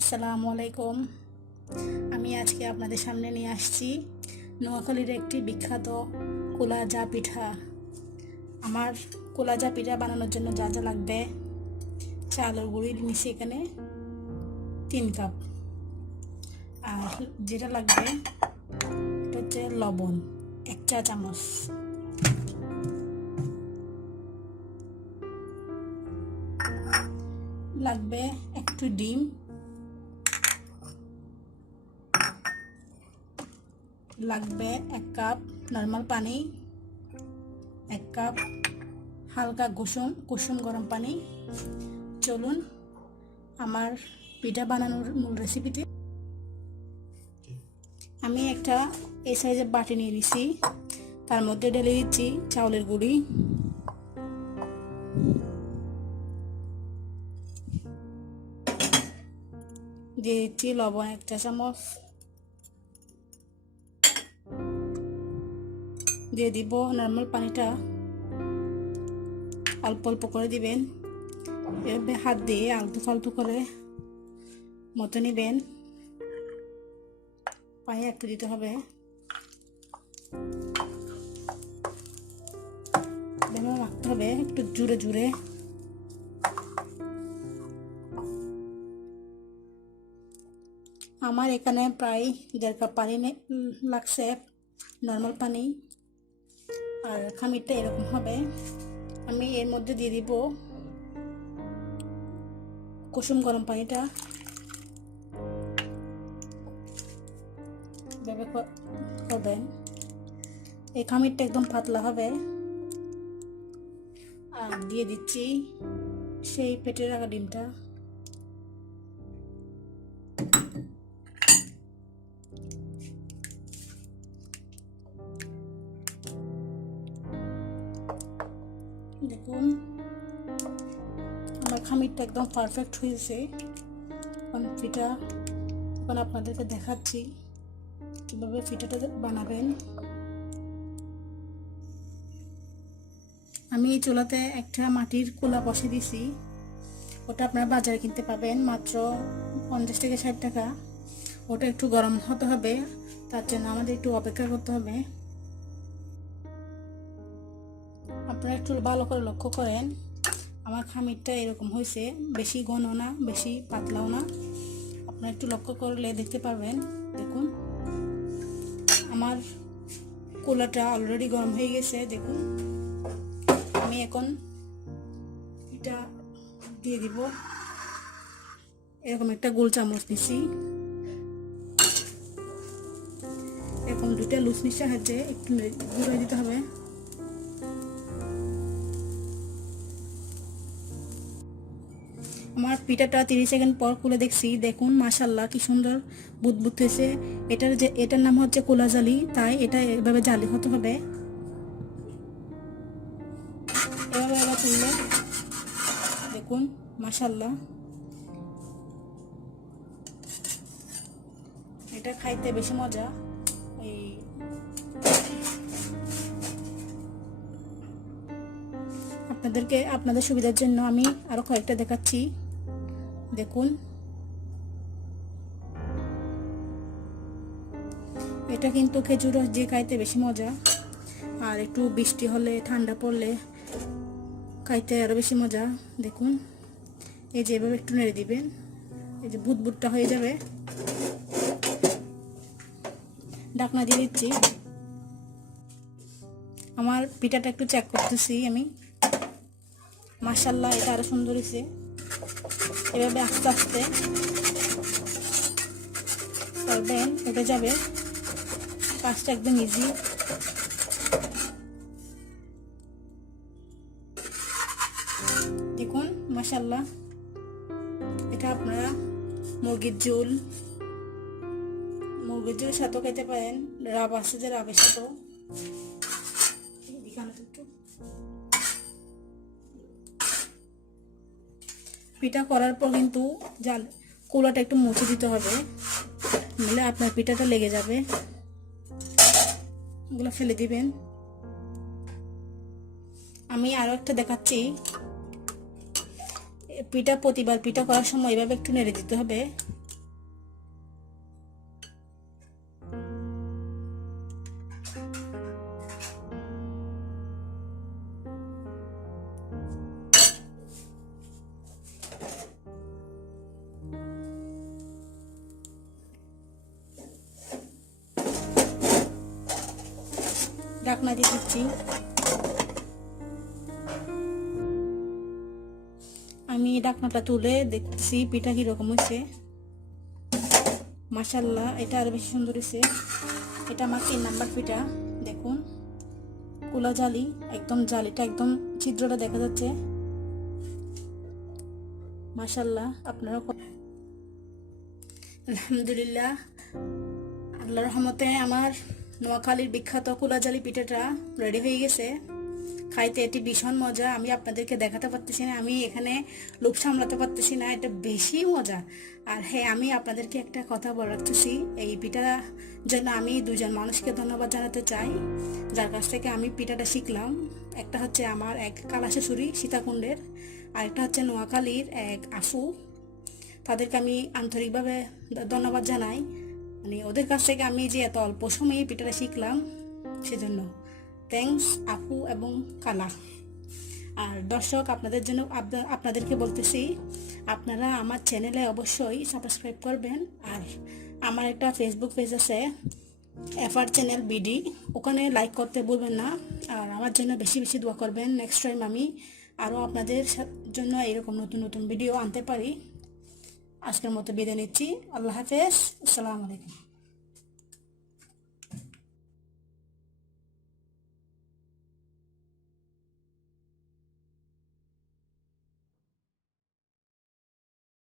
আসসালামু আলাইকুম। আমি আজকে আপনাদের সামনে নিয়ে আসছি নোয়াখালীর একটি বিখ্যাত কুলাজা পিঠা। আমার কুলাজা পিঠা বানানোর জন্য যা যা লাগবে, চালের গুঁড়ি নিচ্ছি এখানে 3 কাপ। আর যেটা লাগবে এটা হচ্ছে লবণ 1 চা চামচ, লাগবে একটু ডিম, লাগবে 1 কাপ নর্মাল পানি, 1 কাপ হালকা কুসুম গরম পানি। চলুন আমার পিঠা বানানোর মূল রেসিপিটি। আমি একটা এই সাইজের বাটি নিয়ে নিছি, তার মধ্যে ঢেলে দিচ্ছি চাউলের গুঁড়ি, দিয়ে দিচ্ছি লবণ 1 চা চামচ, দিয়ে দিব নর্মাল পানিটা অল্প অল্প করে দিবেন। এভাবে হাত দিয়ে আলতু ফালতু করে মতো নিবেন, পায়ে একটু দিতে হবে, রাখতে হবে একটু জুড়ে জুড়ে। আমার এখানে প্রায় 1.5 কাপ পানি লাগছে, নর্মাল পানি। আর খামিরটা এরকম হবে। আমি এর মধ্যে দিয়ে দিব কুসুম গরম পানিটা, এভাবে করবেন। এই খামিরটা একদম পাতলা হবে। আর দিয়ে দিচ্ছি সেই পেটে রাখা ডিমটা, দেখুন আমার খামিরটা একদম পারফেক্ট হয়েছে। পিঠা এখন আপনাদেরকে দেখাচ্ছি কিভাবে পিঠাটা বানাবেন। আমি এই চুলাতে একটা মাটির কুলা বসে দিছি, ওটা আপনারা বাজারে কিনতে পাবেন মাত্র 50 থেকে 60 টাকা। ওটা একটু গরম হতে হবে, তার জন্য আমাদের একটু অপেক্ষা করতে হবে। আপনারা একটু ভালো করে লক্ষ্য করেন, আমার খামিরটা এরকম হয়েছে, বেশি ঘন না বেশি পাতলাও না। আপনারা একটু লক্ষ্য করলে দেখতে পারবেন। দেখুন আমার কুলাটা অলরেডি গরম হয়ে গেছে। দেখুন আমি এখন এটা দিয়ে দিব, এরকম একটা গোল চামচ নিছি, এরকম 2টা লুচনির সাহায্যে একটু ঘুরিয়ে দিতে হবে। আমার পিঠাটা 30 সেকেন্ড পর খুলে দেখছি, দেখুন মাশাআল্লাহ কি সুন্দর বুদবুদ হয়েছে। এটার নাম হচ্ছে কুলা জালি, তাই এটা এভাবে জালি হতে হবে। এভাবে এবার তুললে দেখুন মাশাআল্লাহ, এটা খাইতে বেশি মজা। এই আপনাদের সুবিধার জন্য আমি আরো কয়েকটা দেখাচ্ছি। দেখুন এটা কিন্তু খেজুর রস দিয়ে খাইতে বেশি মজা, আর একটু বৃষ্টি হলে ঠান্ডা পড়লে খাইতে আরো বেশি মজা। দেখুন এই যে এভাবে একটু নেড়ে দিবেন, এই যে বুদবুদটা হয়ে যাবে। ঢাকনা দিয়ে দিচ্ছি। আমার পিঠাটা একটু চেক করতেছি আমি, মাশাআল্লাহ এটা আরো সুন্দর হয়েছে। এভাবে আস্তে আস্তে করবেন, উঠে যাবে। কাজটা একদম ইজি। দেখুন মাশাআল্লাহ, এটা আপনারা মুরগির ঝোল সাথেও খেতে পারেন, রাব আছে যে রাবের সাথেও। পিঠা করার পর কিন্তু কুলাটা একটু মুছে দিতে হবে, নাহলে আপনার পিঠাটা লেগে যাবে। এগুলো ফেলে দিবেন। আমি আরো একটা দেখাচ্ছি। প্রতিবার পিঠা করার সময় এভাবে একটু নেড়ে দিতে হবে, ঢাকনা দিয়ে দিচ্ছি। আমি ঢাকনাটা তুলে দেখছি পিঠা কিরকম হয়েছে। মাশাআল্লাহ, এটা আরো বেশি সুন্দর হয়েছে। এটা আমার 3 নাম্বার পিঠা। দেখুন কুলা জালি, একদম জালিটা একদম ছিদ্রটা দেখা যাচ্ছে। মাশাআল্লাহ, আপনারা আলহামদুলিল্লাহ, আল্লাহর রহমতে আমার নোয়াখালীর বিখ্যাত কুলাজালি পিঠাটা রেডি হয়ে গেছে। খাইতে এটি ভীষণ মজা। আমি আপনাদেরকে দেখাতে পারতেছি না, আমি এখানে লোভ সামলাতে পারতেছি না, এটা বেশি মজা। আর হ্যাঁ, আমি আপনাদেরকে একটা কথা বলে রাখতেছি, এই পিঠার জন্য আমি 2জন মানুষকে ধন্যবাদ জানাতে চাই, যার কাছ থেকে আমি পিঠাটা শিখলাম। একটা হচ্ছে আমার এক কালা শাশুড়ি সীতাকুণ্ডের, আর একটা হচ্ছে নোয়াখালীর এক আফু। তাদেরকে আমি আন্তরিকভাবে ধন্যবাদ জানাই। মানে ওদের কাছ থেকে আমি যে এত অল্প সময়ে পিঠাটা শিখলাম, সেজন্য থ্যাঙ্কস আপু এবং কালা। আর দর্শক, আপনাদের জন্য আপনাদেরকে বলতেছি, আপনারা আমার চ্যানেলে অবশ্যই সাবস্ক্রাইব করবেন। আর আমার একটা ফেসবুক পেজ আছে, এফআর চ্যানেল বিডি, ওখানে লাইক করতে ভুলবেন না। আর আমার জন্য বেশি বেশি দোয়া করবেন, নেক্সট টাইম আমি আরও আপনাদের জন্য এরকম নতুন নতুন ভিডিও আনতে পারি। আজকের মতো বিদায় নিচ্ছি। আল্লাহ হাফেজ, আসসালামু আলাইকুম।